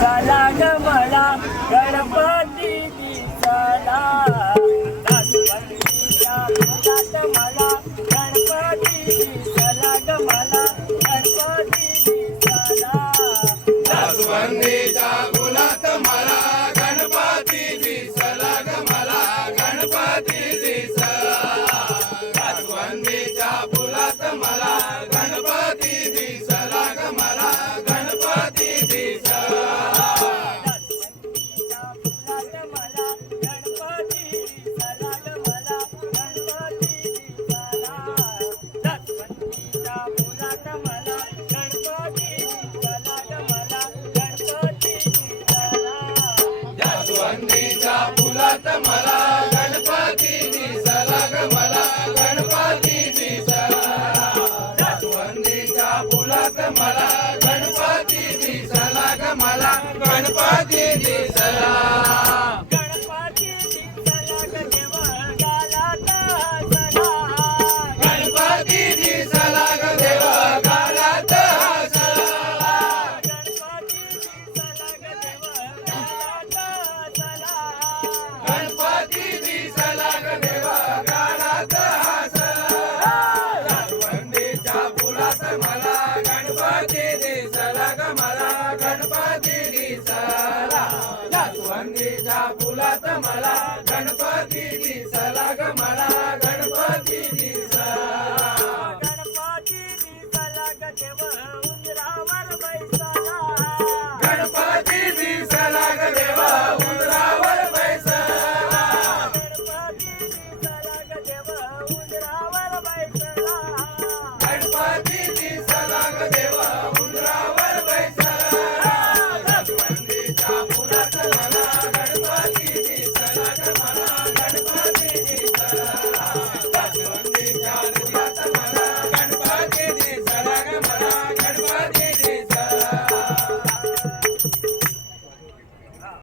दिसाला ग मला गणपती दिसाला जास्वंदीच्या फुलात मला गणपती दिसाला ग मला गणपती दिसाला जास्वंदीच्या फुलात मला गणपती दिसला ग मला गणपती दिसला जास्वंदीच्या फुलात मला गणपती दिसला ग मला गणपती दिसला जास्वंदीच्या फुलात मला गणपती दिसाला ग मला गणपती दिसाला जास्वंदीच्या फुलात मला गणपती दिसाला ग मला गणपती दिसाला जास्वंदीच्या फुलात मला गणपती दिसला ग मला गणपती दिसला जास्वंदीच्या फुलात मला गणपती दिसला ग मला गणपती दिसला गणपती दिसाला ग देवा गालात हसला गणपती दिसला ग देव गालात हसला गणपती दिसाला ग देवा गालात हसला गणपती दिसला ग देव गालात हसला जास्वंदीच्या फुलात मला गणपती दिसला ग मला गणपती दिसला जास्वंदीच्या फुलात मला गणपती